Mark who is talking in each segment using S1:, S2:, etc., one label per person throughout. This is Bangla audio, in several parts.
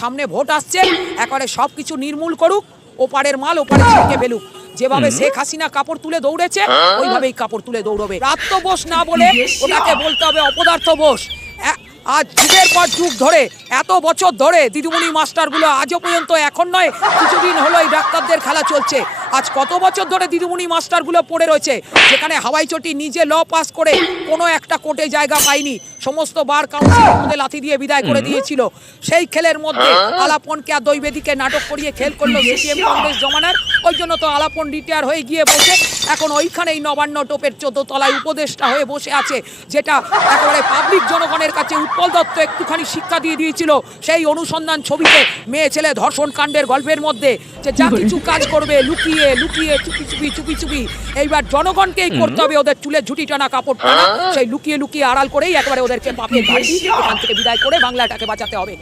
S1: সামনে ভোট আসছে একবারে সব কিছু নির্মূল করুক ওপারের মাল ওপারে ছেড়ে ফেলুক। যেভাবে শেখ হাসিনা কাপড় তুলে দৌড়েছে ওইভাবেই কাপড় তুলে দৌড়বে। রাত্য বোস না বলে ওটাকে বলতে হবে অপদার্থ বোস। আজ যুগের পর যুগ ধরে এত বছর ধরে দিদিমণি মাস্টারগুলো আজও পর্যন্ত এখন নয় কিছুদিন হলো এই ডাক্তারদের খেলা চলছে। আজ কত বছর ধরে দিদিমণি মাস্টারগুলো পড়ে রয়েছে যেখানে হাওয়াই চটি নিজে ল পাস করে কোনো একটা কোর্টে জায়গা পায়নি। সমস্ত বার কাউন্সিল মধ্যে লাথি দিয়ে বিদায় করে দিয়েছিল। সেই খেলের মধ্যে আলাপনকে আর দৈবেদীকে নাটক করিয়ে খেল করল সিপিএম কংগ্রেস জমানার। ওই জন্য তো আলাপন রিটায়ার হয়ে গিয়ে বসে এখন ওইখানেই নবান্ন টোপের চোদ্দ তলায় উপদেষ্টা হয়ে বসে আছে যেটা একেবারে পাবলিক জনগণের কাছে উৎপল দত্ত একটুখানি শিক্ষা দিয়ে দিয়েছিল সেই অনুসন্ধান ছবিতে মেয়ে ছেলে ধর্ষণ কাণ্ডের গল্পের মধ্যে যে যা কিছু কাজ করবে লুকিয়ে লুকিয়ে চুপি চুপি চুপি চুপি। এইবার জনগণকেই করতে হবে ওদের চুলে ঝুটি টানা কাপড় টানা সেই লুকিয়ে লুকিয়ে আড়াল করেই একবারে ওদেরকে পাপের ঘাটি এখান থেকে বিদায় করে বাংলাটাকে বাঁচাতে হবে।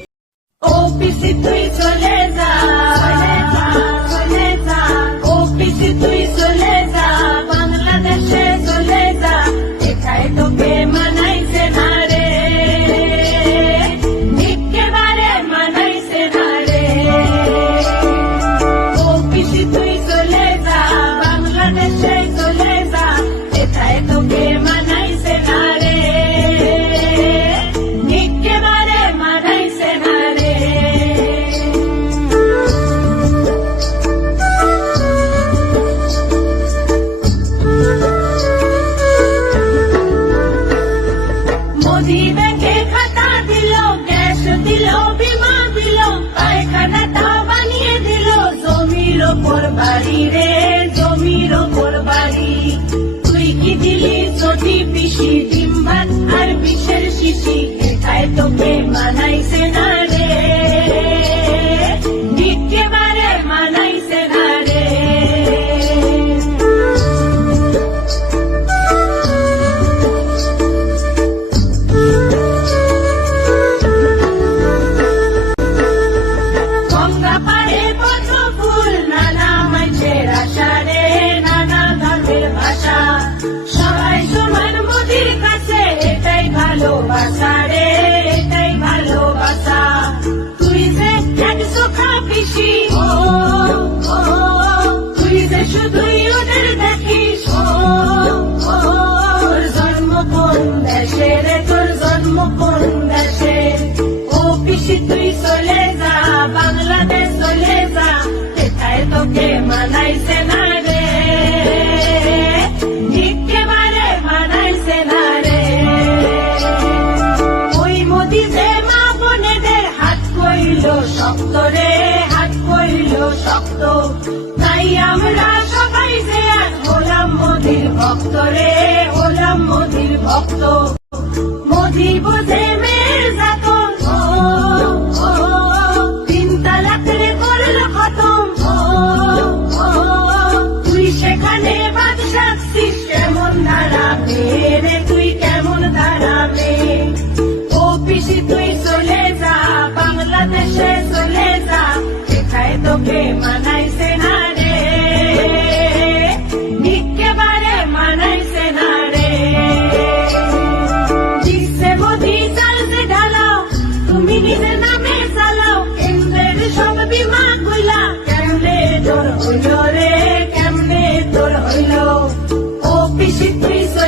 S2: মোদি ব্যাংকে খাতা দিল, গ্যাস দিল, বিমা দিল পায়খানাটা বানিয়ে দিল। জমির ওপর বাড়ি রে শক্ত রে হাত করিল শক্ত। তাই আমরা সবাই যে আজ হলাম মোদির ভক্ত রে, হলাম মোদির ভক্ত। মোদি বোঝে de.